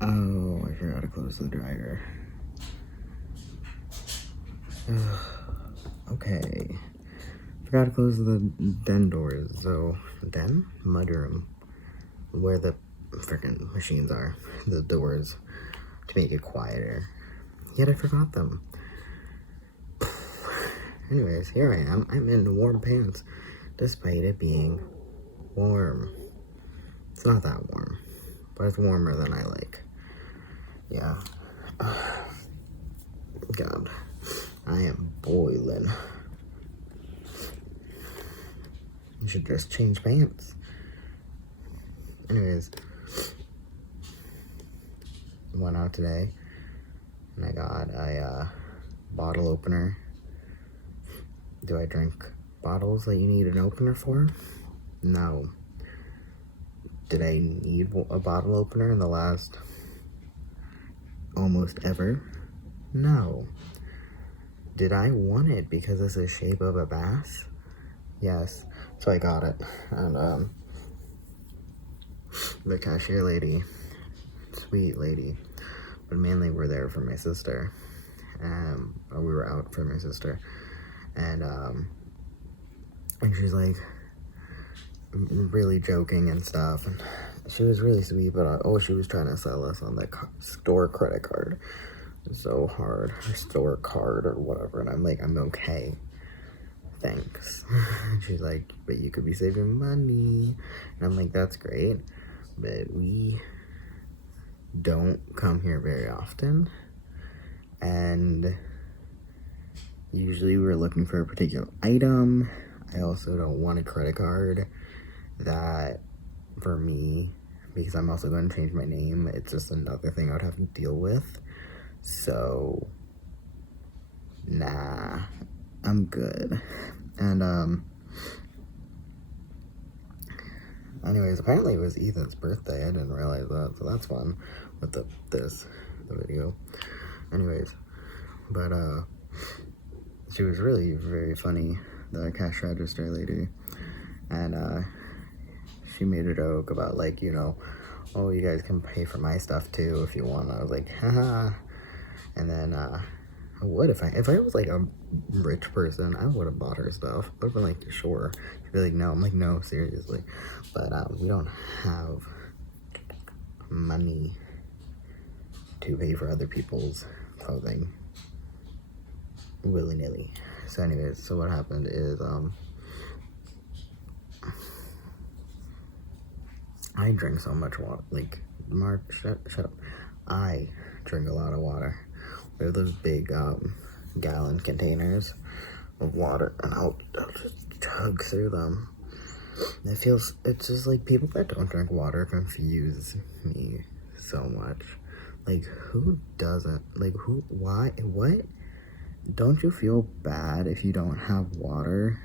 Oh, I forgot to close the dryer. Okay. Forgot to close the den doors. So, den? Mudroom. Where the freaking machines are. The doors. To make it quieter. Yet I forgot them. Anyways, here I am. I'm in warm pants. Despite it being warm. It's not that warm. But it's warmer than I like. Yeah. God. I am boiling. You should just change pants. Anyways. Went out today. And I got a bottle opener. Do I drink bottles that you need an opener for? No. Did I need a bottle opener in the last almost ever? No. Did I want it because it's the shape of a bass? Yes. So I got it. And the cashier lady, sweet lady, but mainly we're there for my sister. We were out for my sister. And she's like really joking and stuff, and she was really sweet, but she was trying to sell us on the store credit card. So hard, or store card or whatever, and I'm like, I'm okay, thanks. And she's like, but you could be saving money, and I'm like, that's great, but we don't come here very often, and usually we're looking for a particular item. I also don't want a credit card that, for me, because I'm also going to change my name, it's just another thing I would have to deal with. So, nah, I'm good. And, anyways, apparently it was Ethan's birthday. I didn't realize that, so that's fun with the video. Anyways, but, she was really very funny, the cash register lady, and, she made a joke about, like, you know, oh, you guys can pay for my stuff too if you want. I was like, haha. And then, I would if I was like a rich person, I would have bought her stuff. I would have been like, sure. She'd be like, no. I'm like, no, seriously. But we don't have money to pay for other people's clothing willy-nilly. So anyways, so what happened is I drink so much water. Like, Mark, shut up. I drink a lot of water. We have those big gallon containers of water, and I'll just chug through them. It's just like people that don't drink water confuse me so much. Like, who doesn't? Like, who, why, what? Don't you feel bad if you don't have water?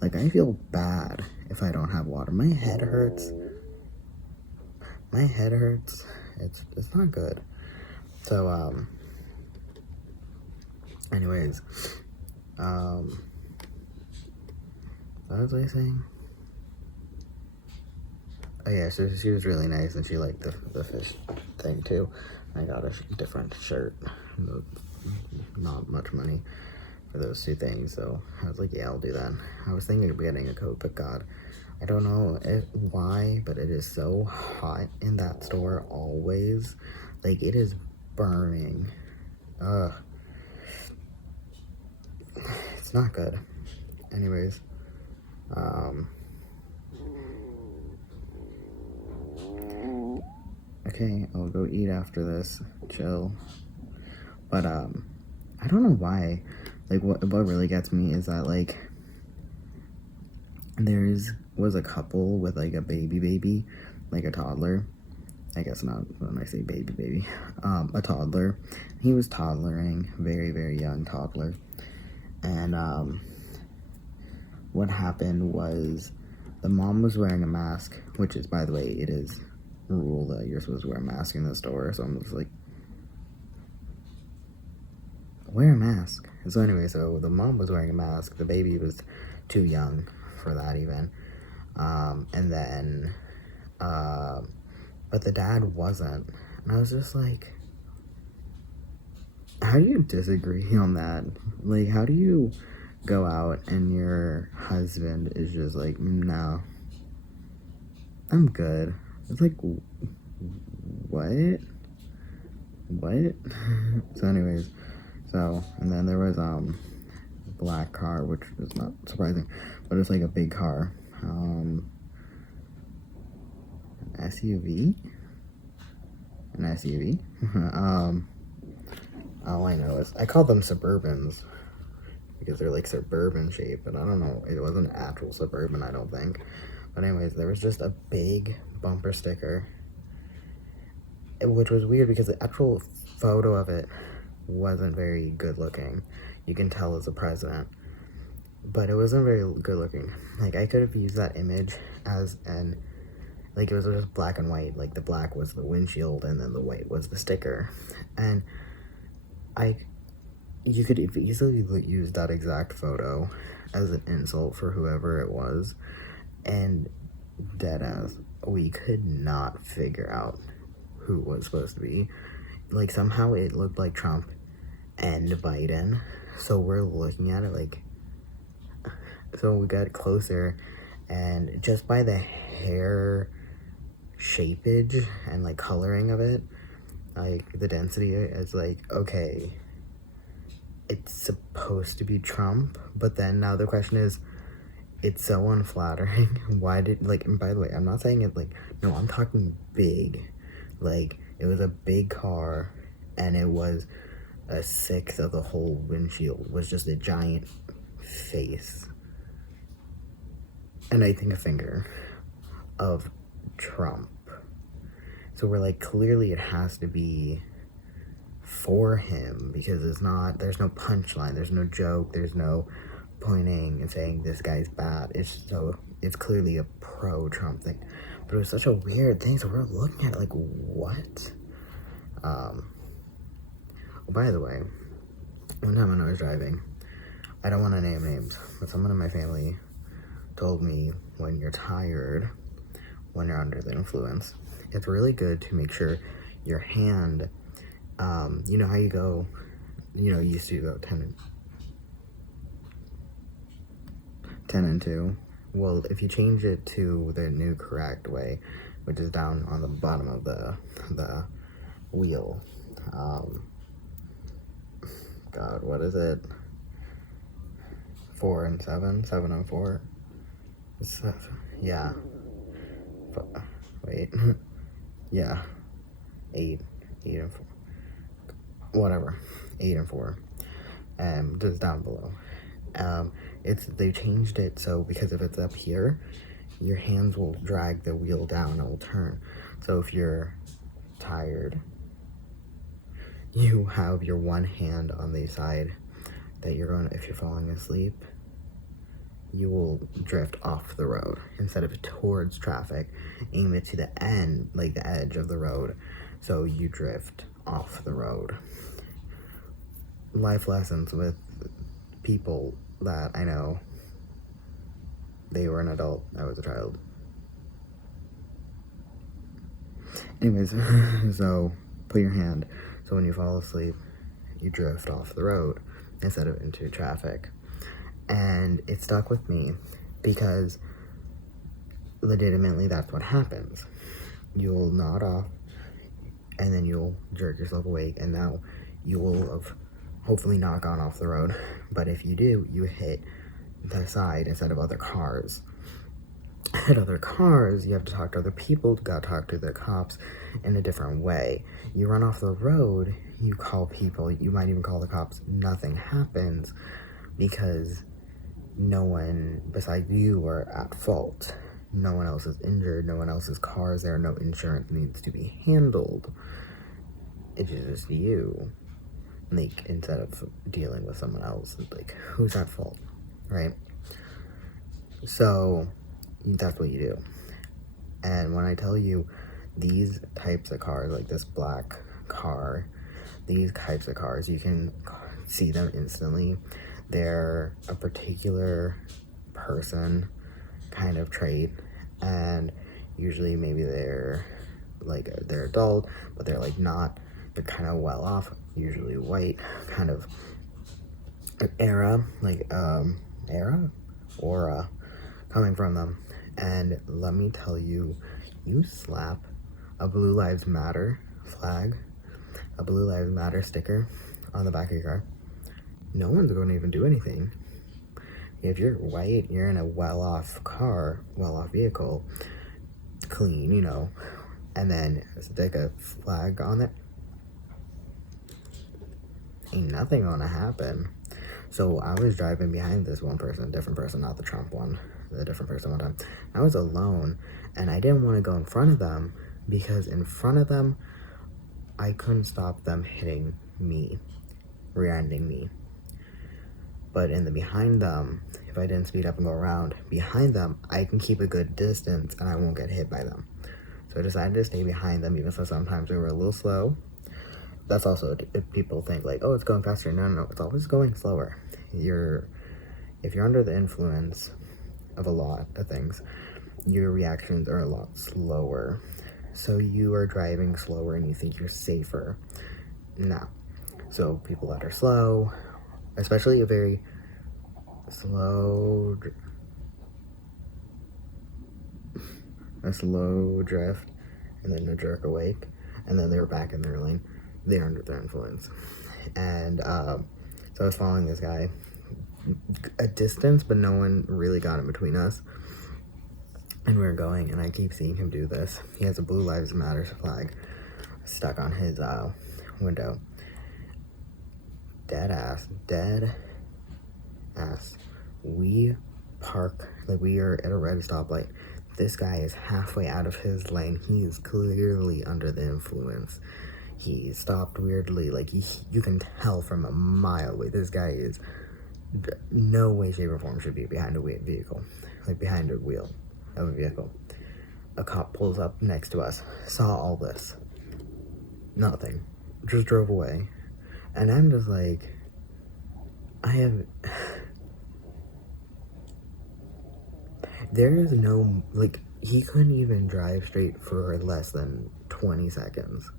Like, I feel bad if I don't have water. My head hurts. It's not good. So, anyways, what was I saying? Oh yeah, so she was really nice, and she liked the fish thing too. I got a different shirt. Not much money for those two things, so I was like, yeah, I'll do that. I was thinking of getting a coat, but God, I don't know why, but it is so hot in that store always. Like, it is burning. Ugh. It's not good. Anyways, okay, I'll go eat after this. Chill. But, I don't know why. Like, what really gets me is that, like, was a couple with, like, a baby, like a toddler. I guess not when I say baby. A toddler. He was toddlering, very, very young toddler. And, what happened was the mom was wearing a mask, which is, by the way, it is a rule that you're supposed to wear a mask in the store. So I'm just like, wear a mask. So anyway, so the mom was wearing a mask. The baby was too young for that even. And then, but the dad wasn't. And I was just like, how do you disagree on that? Like, how do you go out and your husband is just like, no, I'm good. It's like, what? What? So anyways, and then there was black car, which was not surprising, but it's like a big car, SUV, an SUV. All I know is I call them Suburbans because they're like suburban shape, but I don't know, it wasn't actual Suburban, I don't think. But anyways, there was just a big bumper sticker, which was weird because the actual photo of it wasn't very good looking. You can tell it's a president, but it wasn't very good looking. Like, I could have used that image as like, it was just black and white. Like, the black was the windshield and then the white was the sticker. And you could easily use that exact photo as an insult for whoever it was. And deadass, we could not figure out who it was supposed to be. Like, somehow it looked like Trump and Biden. So we're looking at it like, so we got closer, and just by the hair shapeage and like coloring of it, like the density is like, okay, it's supposed to be Trump, but then now the question is, it's so unflattering. Why did, like, and by the way, I'm not saying it like, no, I'm talking big. Like, it was a big car, and it was a sixth of the whole windshield was just a giant face, and I think a finger of Trump. So we're like, clearly it has to be for him, because there's no punchline, there's no joke, there's no pointing and saying this guy's bad. It's clearly a pro-Trump thing. But it was such a weird thing, so we're looking at it like, what? By the way, one time when I was driving, I don't want to name names, but someone in my family told me, when you're tired, when you're under the influence, it's really good to make sure your hand, you know how you go, you used to go 10 and 2. Well, if you change it to the new correct way, which is down on the bottom of the wheel, God, what is it? 4 and 7, 7 and 4. Yeah. Wait. Yeah. 8 and 4. Whatever. 8 and 4. Just down below. They changed it so, because if it's up here, your hands will drag the wheel down and it will turn. So if you're tired, you have your one hand on the side that if you're falling asleep, you will drift off the road instead of towards traffic. Aim it to the end, like the edge of the road, so you drift off the road. Life lessons with people that I know. They were an adult, I was a child. Anyways, so put your hand, so when you fall asleep, you drift off the road instead of into traffic. And it stuck with me because legitimately that's what happens. You'll nod off, and then you'll jerk yourself awake, and now you will have hopefully not gone off the road. But if you do, you hit the side instead of other cars. Hit other cars, you have to talk to other people, you gotta talk to the cops in a different way. You run off the road, you call people, you might even call the cops, nothing happens because no one besides you are at fault. No one else is injured, no one else's car is there, no insurance needs to be handled. It's just you. Like, instead of dealing with someone else, like, who's at fault, right? So that's what you do. And when I tell you these types of cars, like this black car, these types of cars, you can see them instantly. They're a particular person kind of trait, and usually maybe they're like they're adult, but they're like not, they're kind of well off, usually white, kind of era, like aura coming from them. And let me tell you, you slap a Blue Lives Matter flag, a Blue Lives Matter sticker on the back of your car, no one's going to even do anything. If you're white, you're in a well-off car, well-off vehicle, clean, you know, and then stick a flag on it, ain't nothing gonna happen. So I was driving behind this one person, different person, not the Trump one, the different person one time. I was alone, and I didn't want to go in front of them because in front of them, I couldn't stop them hitting me, rear-ending me. But in the behind them, if I didn't speed up and go around behind them, I can keep a good distance and I won't get hit by them. So I decided to stay behind them, even though sometimes they were a little slow. That's also, if people think like, oh, it's going faster. No, it's always going slower. If you're under the influence of a lot of things, your reactions are a lot slower. So you are driving slower and you think you're safer. No. So people that are slow, especially a very slow drift, and then a jerk awake, and then they're back in their lane, they're under their influence. And so I was following this guy a distance, but no one really got in between us. And we were going, and I keep seeing him do this. He has a Blue Lives Matter flag stuck on his window. Dead ass. We park, like we are at a red stoplight. This guy is halfway out of his lane. He is clearly under the influence. He stopped weirdly, like you can tell from a mile away. This guy is no way, shape, or form should be behind a vehicle, like behind a wheel of a vehicle. A cop pulls up next to us, saw all this, nothing, just drove away. And I'm just like, there is no, like, he couldn't even drive straight for less than 20 seconds.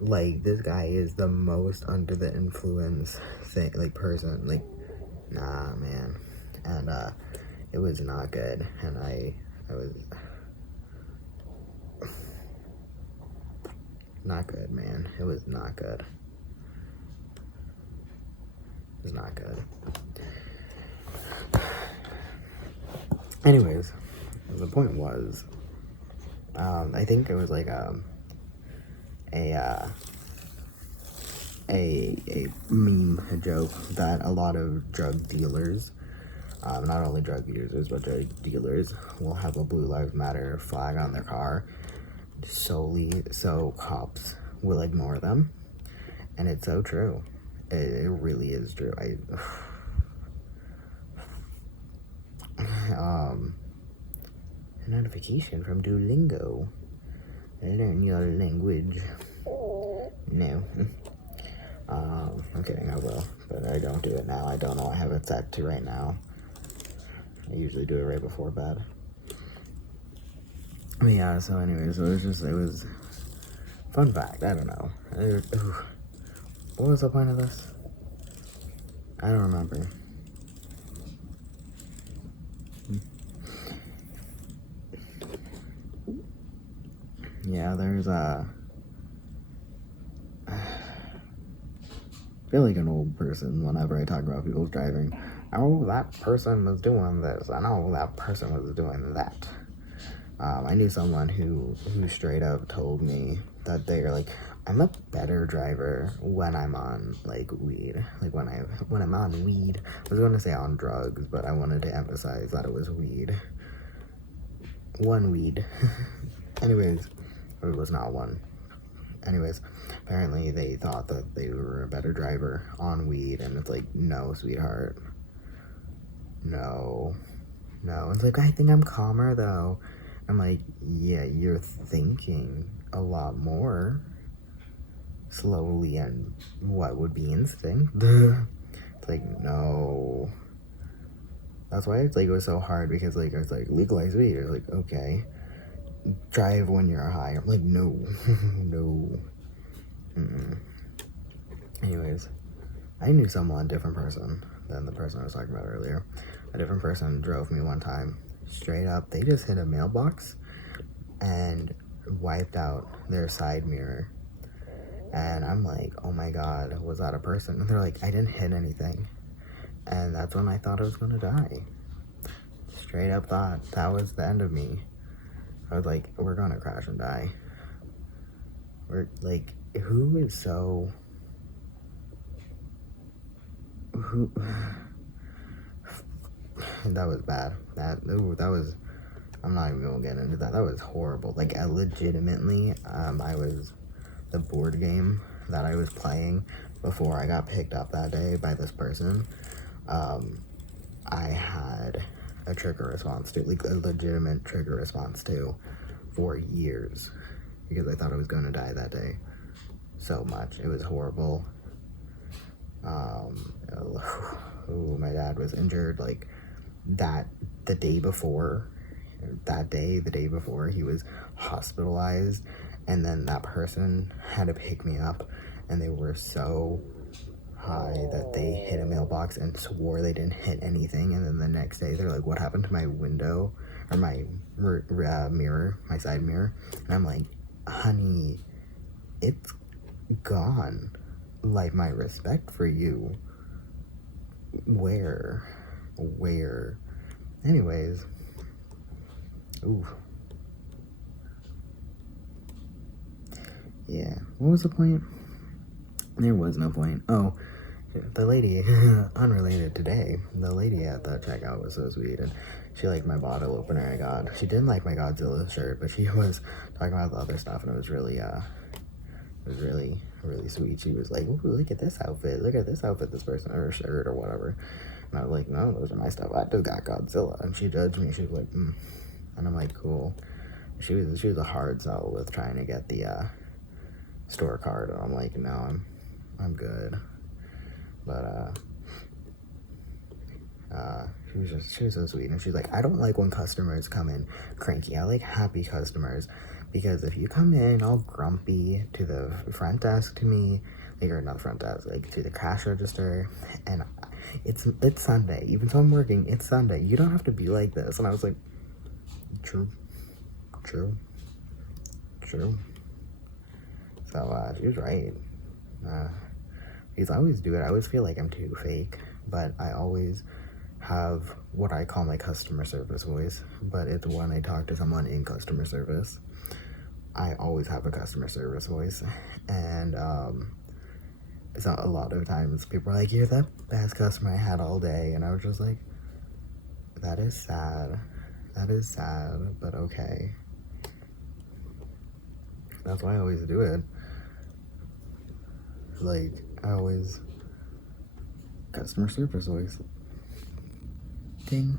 Like, this guy is the most under the influence thing, like, person, like, nah, man. And, it was not good, and I was not good, man. It was not good. It was not good. Anyways, the point was, I think it was like a meme, a joke that a lot of drug dealers, not only drug users, but drug dealers will have a Blue Lives Matter flag on their car solely so cops will ignore them. And it's so true. It really is true. A notification from Duolingo. Learn your language. No. I'm kidding, I will, but I don't do it now. I don't know what I have it set to right now. I usually do it right before bed. But yeah, so anyways, it was fun fact, I don't know. What was the point of this? I don't remember. Yeah, there's I feel like an old person whenever I talk about people's driving. Oh, that person was doing this, and oh, that person was doing that. I knew someone who straight up told me that they're like, I'm a better driver when I'm on like weed. Like when I'm on weed. I was going to say on drugs, but I wanted to emphasize that it was weed. One weed. Anyways, it was not one. Anyways, apparently they thought that they were a better driver on weed, and it's like, no, sweetheart. No. It's like, I think I'm calmer though. I'm like, yeah, you're thinking a lot more slowly and what would be instinct. It's like, no. That's why it's like, it was so hard, because like, it's like, legalize weed. It's like, okay. drive when you're high. I'm like, no, no. Mm-mm. Anyways, I knew someone, different person than the person I was talking about earlier. A different person drove me one time. Straight up, they just hit a mailbox and wiped out their side mirror. And I'm like, oh my god, was that a person? And they're like, I didn't hit anything. And that's when I thought I was gonna die. Straight up thought that was the end of me. I was like, we're gonna crash and die. We're like, who is so... Who... That was bad. That was... I'm not even gonna get into that. That was horrible. Like, I legitimately, I was... The board game that I was playing before I got picked up that day by this person, I had a trigger response to, like a legitimate trigger response to, for years, because I thought I was going to die that day so much. It was horrible. Oh, my dad was injured like that the day before. The day before, he was hospitalized, and then that person had to pick me up, and they were so high that they hit a mailbox and swore they didn't hit anything. And then the next day they're like, what happened to my window, or my mirror, my side mirror? And I'm like, honey, it's gone. Like, my respect for you, where anyways. Ooh. Yeah, what was the point? There was no point. Oh, the lady, unrelated today, the lady at the checkout was so sweet, and she liked my bottle opener I got. She didn't like my Godzilla shirt, but she was talking about the other stuff, and it was really really sweet. She was like, ooh, look at this outfit, this person, or shirt, or whatever. And I was like, no, those are my stuff. I just got Godzilla. And she judged me. She was like, And I'm like, cool. She was a hard sell with trying to get the store card, and I'm like, no, I'm good. But she was so sweet, and she's like, I don't like when customers come in cranky. I like happy customers, because if you come in all grumpy to the front desk to me, like, or not front desk, like to the cash register, and it's Sunday, even though I'm working, it's Sunday, you don't have to be like this. And I was like, true. So she was right. Because I always do it. I always feel like I'm too fake, but I always have what I call my customer service voice, but it's when I talk to someone in customer service. I always have a customer service voice, and so a lot of times people are like, you're the best customer I had all day, and I was just like, that is sad, but okay. That's why I always do it. Like, I always customer service voice. Ding.